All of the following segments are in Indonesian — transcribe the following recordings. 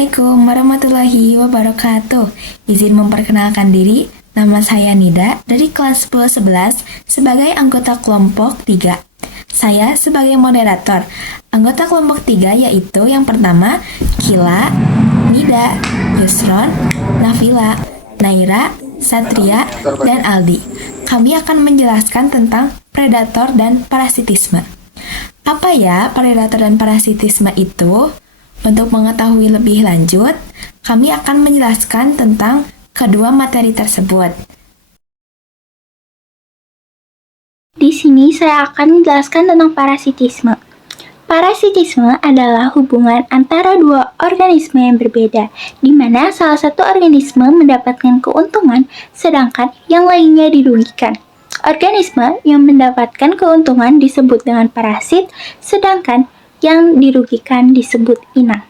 Assalamualaikum warahmatullahi wabarakatuh. Izin memperkenalkan diri, nama saya Nida dari kelas 10-11 sebagai anggota kelompok 3. Saya sebagai moderator. Anggota kelompok 3 yaitu yang pertama Kila, Nida, Yusron, Nafila, Naira, Satria, dan Aldi. Kami akan menjelaskan tentang predator dan parasitisme. Apa ya predator dan parasitisme itu? Untuk mengetahui lebih lanjut, kami akan menjelaskan tentang kedua materi tersebut. Di sini saya akan menjelaskan tentang parasitisme. Parasitisme adalah hubungan antara dua organisme yang berbeda, di mana salah satu organisme mendapatkan keuntungan, sedangkan yang lainnya dirugikan. Organisme yang mendapatkan keuntungan disebut dengan parasit, sedangkan yang dirugikan disebut inang.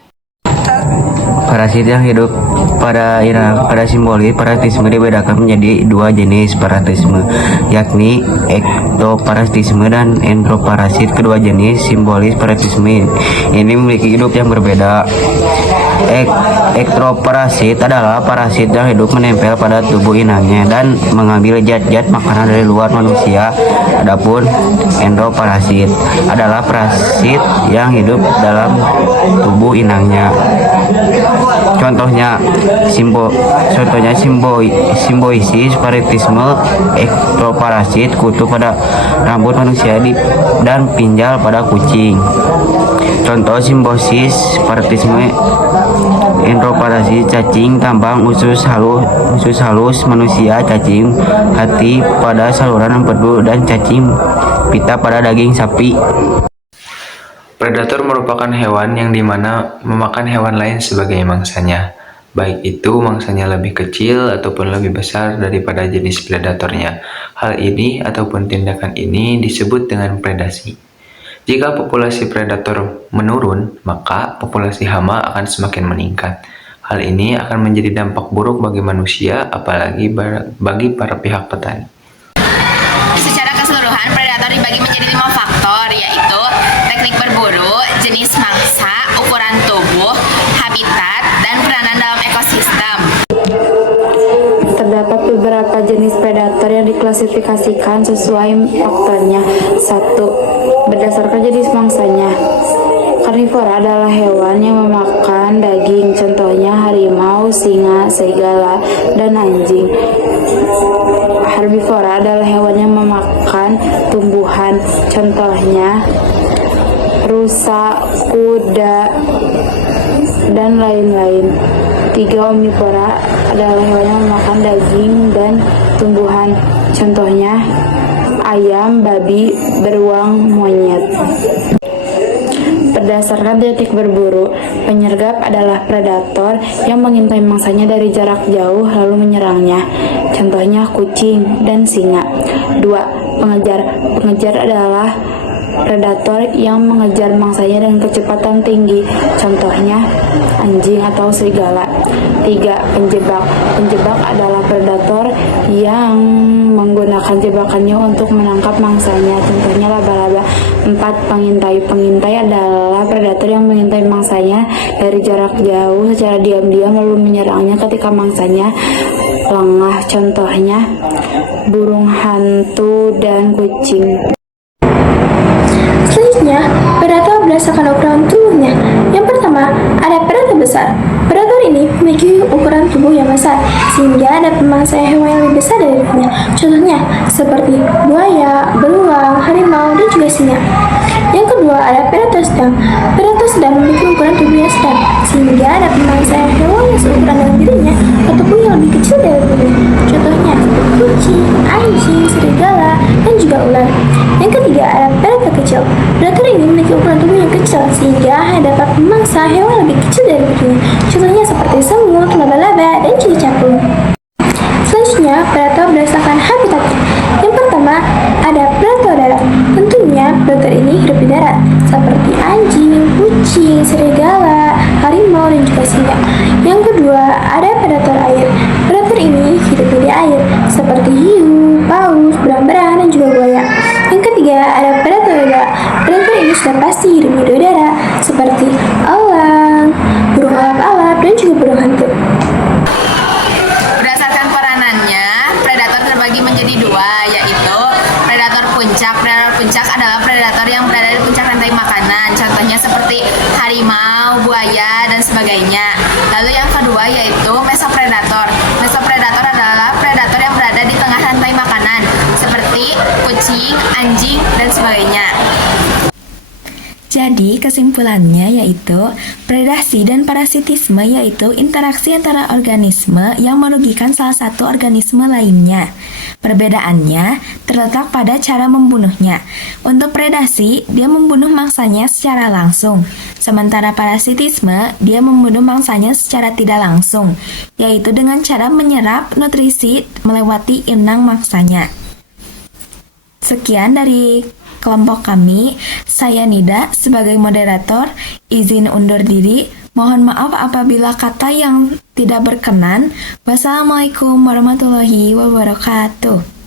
Parasit yang hidup pada inang pada simbolis parasitisme dibedakan menjadi dua jenis parasitisme, yakni ektoparasitisme dan entroparasit. Kedua jenis simbolis parasitisme ini memiliki hidup yang berbeda. Ektoparasit adalah parasit yang hidup menempel pada tubuh inangnya dan mengambil zat-zat makanan dari luar manusia. Adapun endoparasit adalah parasit yang hidup dalam tubuh inangnya. Contohnya simbiosis parasitisme ektoparasit kutu pada rambut manusia dan pinjal pada kucing. Contoh simbiosis parasitisme entroparasit cacing tambang usus halus manusia, cacing hati pada saluran empedu, dan cacing pita pada daging sapi. Predator merupakan hewan yang dimana memakan hewan lain sebagai mangsanya, baik itu mangsanya lebih kecil ataupun lebih besar daripada jenis predatornya. Hal ini ataupun tindakan ini disebut dengan predasi. Jika populasi predator menurun, maka populasi hama akan semakin meningkat. Hal ini akan menjadi dampak buruk bagi manusia, apalagi bagi para pihak petani. Secara keseluruhan, predator dibagi menjadi 5 faktor, yaitu teknik berburu, jenis mangsa, ukuran tubuh, habitat, dan peranan dalam ekosistem. Terdapat beberapa jenis predator yang diklasifikasikan sesuai faktornya. 1. Berdasarkan jenis mangsanya. Karnivora adalah hewan yang memakan daging, contohnya harimau, singa, serigala, dan anjing. Herbivora adalah hewan yang memakan tumbuhan, contohnya rusa, kuda, dan lain-lain. 3. Omnivora adalah hewan yang memakan daging dan tumbuhan, contohnya ayam, babi, beruang, monyet. Berdasarkan teknik berburu, penyergap adalah predator yang mengintai mangsanya dari jarak jauh lalu menyerangnya, contohnya kucing dan singa. 2. Pengejar adalah predator yang mengejar mangsanya dengan kecepatan tinggi, contohnya anjing atau serigala. 3. Penjebak adalah predator yang menggunakan jebakannya untuk menangkap mangsanya, contohnya laba-laba. 4. Pengintai adalah predator yang mengintai mangsanya dari jarak jauh secara diam-diam lalu menyerangnya ketika mangsanya lengah, contohnya burung hantu dan kucing. Selanjutnya, predator berdasarkan ukuran tubuhnya. Yang pertama, ada predator besar. Predator ini memiliki ukuran tubuh yang besar, sehingga dapat memangsa hewan yang lebih besar darinya. Contohnya, seperti buaya, beruang, harimau, dan juga singa. Yang kedua, ada predator sedang. Predator sedang memiliki ukuran tubuh yang sedang, sehingga dapat memangsa hewan yang seukuran dengan dirinya ataupun yang lebih kecil dari dirinya. Contohnya, kucing, anjing, serigala, dan juga ular. Yang ketiga, ada predator kecil. Predator ini memiliki ukuran tubuh yang kecil, sehingga hanya dapat memangsa hewan lebih kecil dari dirinya. Contohnya seperti semut, laba-laba, dan juga capung. Selanjutnya, predator berdasarkan habitat. Yang pertama, ada predator darat. Tentunya, predator ini hidup di darat, seperti anjing, kucing, serigala, harimau, dan juga singa. Yang kedua, ada predator air. Predator ini hidup di air, seperti hiu, paus, berang-berang, dan juga buaya. Yang ketiga, ada predator udara. Predator ini sudah pasti hidup di udara, seperti elang, burung alap-alap, dan puncak. Predator puncak adalah predator yang berada di puncak rantai makanan. Contohnya seperti harimau, buaya, dan sebagainya. Lalu yang kedua yaitu mesopredator. Mesopredator adalah predator yang berada di tengah rantai makanan, seperti kucing, anjing, dan sebagainya. Jadi kesimpulannya yaitu predasi dan parasitisme yaitu interaksi antara organisme yang merugikan salah satu organisme lainnya. Perbedaannya terletak pada cara membunuhnya. Untuk predasi, dia membunuh mangsanya secara langsung. Sementara parasitisme, dia membunuh mangsanya secara tidak langsung, yaitu dengan cara menyerap nutrisi melewati inang mangsanya. Sekian dari kelompok kami. Saya Nida sebagai moderator, izin undur diri. Mohon maaf apabila kata yang tidak berkenan. Wassalamualaikum warahmatullahi wabarakatuh.